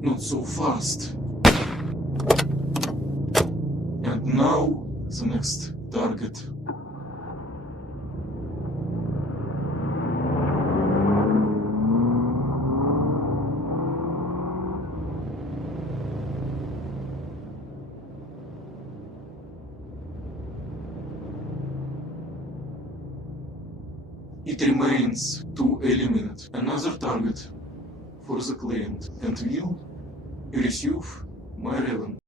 Not so fast. And now the next target. It remains to eliminate another target for the client and will receive my revenue.